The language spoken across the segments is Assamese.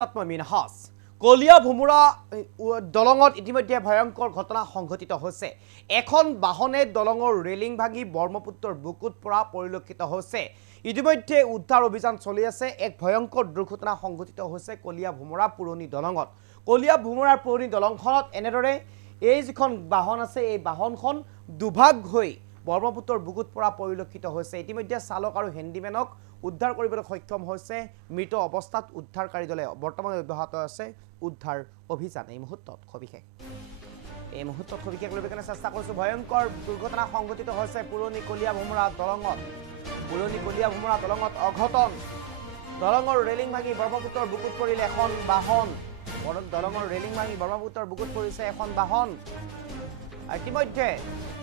মিনহাস কলিয়া ভুমুৰা দলঙত ইতিমধ্যে ভয়ংকৰ ঘটনা সংঘটিত হৈছে। এখন বাহনে দলঙৰ ৰেলিং ভাঙি ব্ৰহ্মপুত্ৰৰ বুকুত পৰা পৰিলক্ষিত হৈছে। ইতিমধ্যে উদ্ধাৰ অভিযান চলি আছে। এক ভয়ংকৰ দুৰ্ঘটনা সংঘটিত হৈছে কলিয়া ভুমুৰা পুৰণি দলঙত। কলিয়া ভুমুৰাৰ পুৰণি দলংখনত এনেদৰে এই যিখন বাহন আছে এই বাহনখন দুভাগ হৈ ব্ৰহ্মপুত্ৰৰ বুকুত পৰা পৰিলক্ষিত হৈছে। ইতিমধ্যে চালক আৰু হেণ্ডিমেনক উদ্ধাৰ কৰিবলৈ সক্ষম হৈছে। মৃত অৱস্থাত উদ্ধাৰকাৰী দলে বৰ্তমান অব্যাহত আছে উদ্ধাৰ অভিযান। এই মুহূৰ্তত সবিশেষ ল'বলৈ চেষ্টা কৰিছোঁ। ভয়ংকৰ দুৰ্ঘটনা সংঘটিত হৈছে পুৰণি কলিয়া ভুমুৰা দলঙত। অঘটন। দলঙৰ ৰেলিং ভাঙি ব্ৰহ্মপুত্ৰৰ বুকুত পৰিলে এখন বাহন। দলঙৰ ৰেলিং ভাঙি ব্ৰহ্মপুত্ৰৰ বুকুত পৰিছে এখন বাহন। ইতিমধ্যে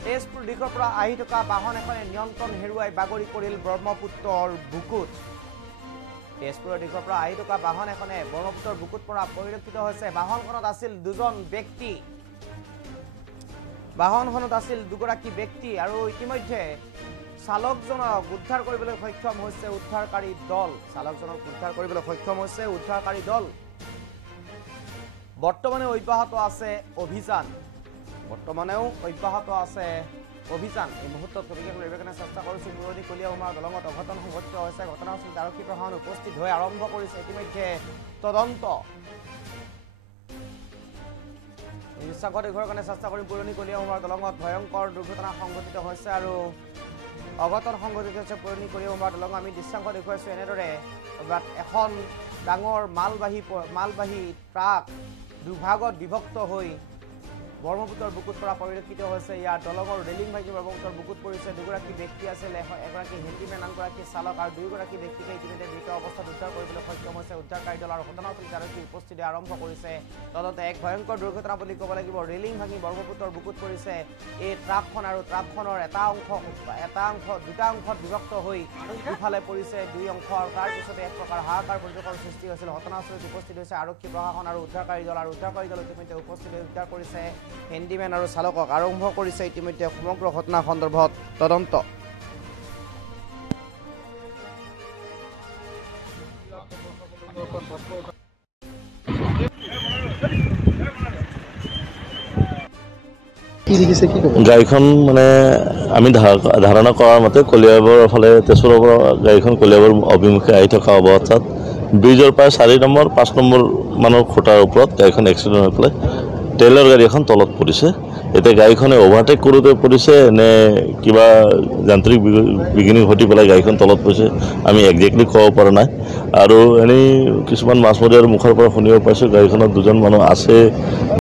তেজপুৰ দিশৰ পৰা আহি থকা বাহন এখনে নিয়ন্ত্ৰণ হেৰুৱাই বাগৰি পৰিল ব্ৰহ্মপুত্ৰৰ বুকুত। তেজপুৰৰ দিশৰ পৰা আহি থকা বাহন এখনে ব্ৰহ্মপুত্ৰৰ বুকুত পৰা পৰিলক্ষিত হৈছে। বাহনখনত আছিল দুগৰাকী ব্যক্তি আৰু ইতিমধ্যে চালকজনক উদ্ধাৰ কৰিবলৈ সক্ষম হৈছে উদ্ধাৰকাৰী দল। বৰ্তমানেও অব্যাহত আছে অভিযান। এই মুহূৰ্তত সবিশেষ ল'বলৈ চেষ্টা কৰিছোঁ। পুৰণি কলিয়া ভুমুৰা দলঙত অঘটন সংঘটিত হৈছে। ঘটনাস্থলীত আৰক্ষী প্ৰশাসন উপস্থিত হৈ আৰম্ভ কৰিছে ইতিমধ্যে তদন্ত। দৃশ্যাংশ দেখুৱাৰ কাৰণে চেষ্টা কৰিম। পুৰণি কলিয়া ভুমুৰা দলঙত ভয়ংকৰ দুৰ্ঘটনা সংঘটিত হৈছে আৰু অঘটন সংঘটিত হৈছে পুৰণি কলিয়া ভুমুৰা দলঙত। আমি দৃশ্যাংশ দেখুৱাইছোঁ এনেদৰে এখন ডাঙৰ মালবাহী ট্ৰাক দুভাগত বিভক্ত হৈ ব্ৰহ্মপুত্ৰৰ বুকুত পৰা পৰিলক্ষিত হৈছে। ইয়াৰ দলঙৰ ৰেলিং ভাঙি ব্ৰহ্মপুত্ৰৰ বুকুত পৰিছে। দুগৰাকী ব্যক্তি আছিল, এগৰাকী হেণ্ডিমেন, আনগৰাকী চালক আৰু দুয়োগৰাকী ব্যক্তিকে ইতিমধ্যে মৃত অৱস্থাত উদ্ধাৰ কৰিবলৈ সক্ষম হৈছে উদ্ধাৰকাৰী দল আৰু ঘটনাস্থলীত আৰক্ষী উপস্থিতি আৰম্ভ কৰিছে তদন্ত। এক ভয়ংকৰ দুৰ্ঘটনা বুলি ক'ব লাগিব। ৰেলিং ভাঙি ব্ৰহ্মপুত্ৰৰ বুকুত পৰিছে এই ট্ৰাকখন আৰু ট্ৰাকখনৰ দুটা অংশত বিভক্ত হৈ দুফালে পৰিছে দুই অংশ আৰু তাৰ পিছতে এক প্ৰকাৰ হাহাকাৰ পৰিৱেশৰ সৃষ্টি হৈছিল। ঘটনাস্থলীত উপস্থিত হৈছে আৰক্ষী প্ৰশাসন আৰু উদ্ধাৰকাৰী দল ইতিমধ্যে উপস্থিত হৈ উদ্ধাৰ কৰিছে হেণ্ডিমেন আৰু চালকক। আৰম্ভ কৰিছে ইতিমধ্যে সমগ্ৰ ঘটনা সন্দৰ্ভত তদন্ত। গাড়ীখন মানে আমি ধাৰণা কৰাৰ মতে কলিয়াবৰৰ ফালে তেজপুৰৰ পৰা গাড়ীখন কলিয়াবৰ অভিমুখে আহি থকা অৱস্থাত ব্ৰিজৰ প্ৰায় 4 নম্বৰ 5 নম্বৰ মানৰ খুঁটাৰ ওপৰত গাড়ীখন এক্সিডেণ্ট হৈ পেলাই ট্ৰেইলাৰ গাড়ী এখন তলত পৰিছে। এতিয়া গাড়ীখনে অভাৰটেক কৰোঁতে পৰিছে নে কিবা যান্ত্ৰিক বিঘিনি ঘটি পেলাই গাড়ীখন তলত পৰিছে আমি একজেক্টলি ক'ব পৰা নাই। আৰু এনেই কিছুমান মাছমৰীয়াৰ মুখৰ পৰা শুনিব পাইছোঁ গাড়ীখনত 2জন মানুহ আছে।